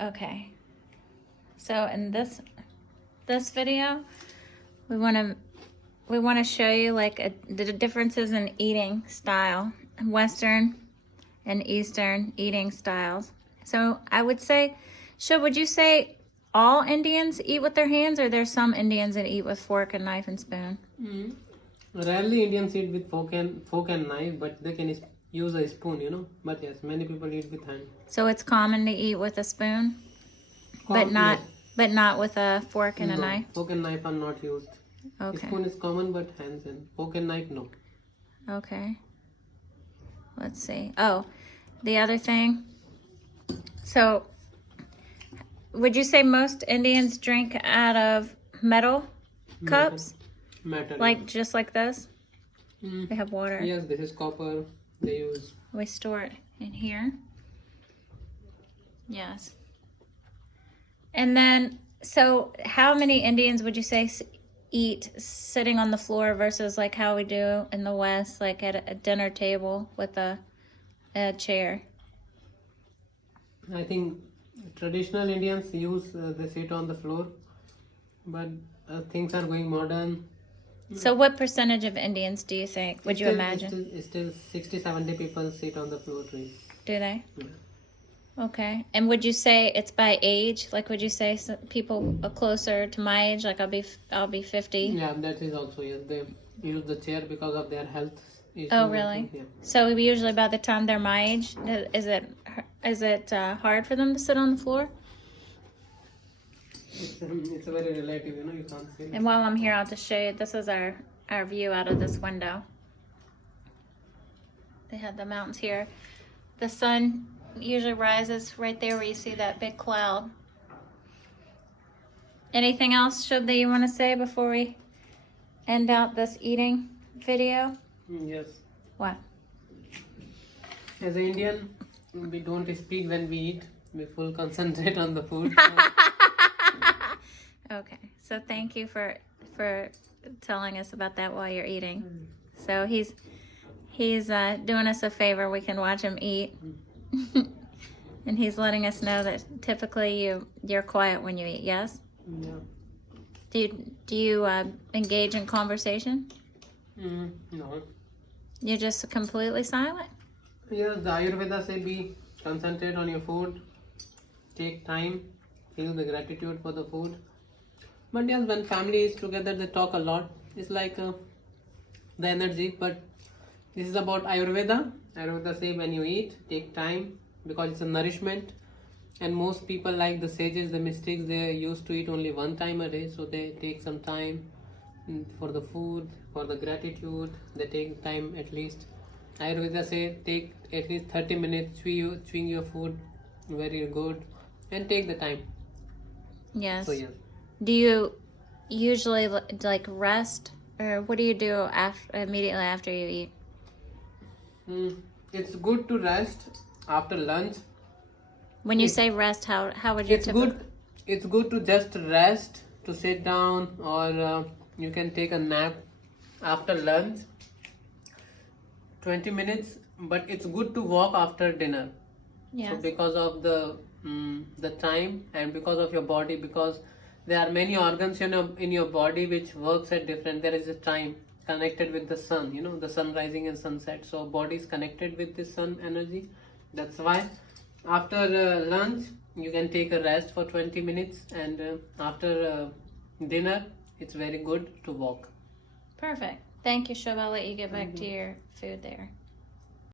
Okay. So in this video, we want to show you like the differences in eating style, Western and Eastern eating styles. So I would say, would you say all Indians eat with their hands, or there's some Indians that eat with fork and knife and spoon? Rarely Indians eat with fork and knife, but they can use a spoon, But yes, many people eat with hand. So it's common to eat with a spoon, but not with a fork and a knife? Fork and knife are not used. Okay. Spoon is common, but hands and fork and knife, no. Okay. Let's see. Oh, the other thing. So, would you say most Indians drink out of metal cups? Metal. Like just like this? They have water. Yes, this is copper. They use. We store it in here. Yes. And then, so how many Indians would you say eat sitting on the floor versus like how we do in the West, like at a dinner table with a chair? I think traditional Indians they sit on the floor, but things are going modern. So what percentage of Indians do you think, would you imagine? Still 60-70 people sit on the floor. Do they? Yeah. Okay. And would you say it's by age? Like, would you say people are closer to my age? Like, I'll be 50. Yeah, that is also, yes. They use the chair because of their health issues. Oh, really? Yeah. So usually by the time they're my age, is it hard for them to sit on the floor? It's a very relative, you can't say. And while I'm here, I'll just show you. This is our view out of this window. They have the mountains here. The sun usually rises right there where you see that big cloud. Anything else, Shub, that you want to say before we end out this eating video? Yes. What? As an Indian, we don't speak when we eat. We full concentrate on the food. Okay, so thank you for telling us about that while you're eating. So he's doing us a favor. We can watch him eat. And he's letting us know that typically you're quiet when you eat. Yes. Yeah. Do you engage in conversation? No. You're just completely silent. Yes, the Ayurveda say be concentrate on your food, take time, feel the gratitude for the food. But yes, when family is together, they talk a lot. It's like the energy. But this is about Ayurveda. Ayurveda say when you eat, take time, because it's a nourishment. And most people, like the sages, the mystics, they used to eat only one time a day. So they take some time for the food, for the gratitude. They take time at least. Ayurveda say take at least 30 minutes, chewing your food very good, and take the time. Yes. So yes. Do you usually like rest, or what do you do immediately after you eat? It's good to rest after lunch. When you say rest, how would you typically? It's good to just rest, to sit down, or you can take a nap after lunch. 20 minutes, but it's good to walk after dinner. Yes. So because of the time and because of your body, because there are many organs in your body which works at different. There is a time connected with the sun. The sun rising and sunset. So body is connected with the sun energy. That's why after lunch you can take a rest for 20 minutes, and after dinner it's very good to walk. Perfect. Thank you, Shub. I'll let you get back to your food there.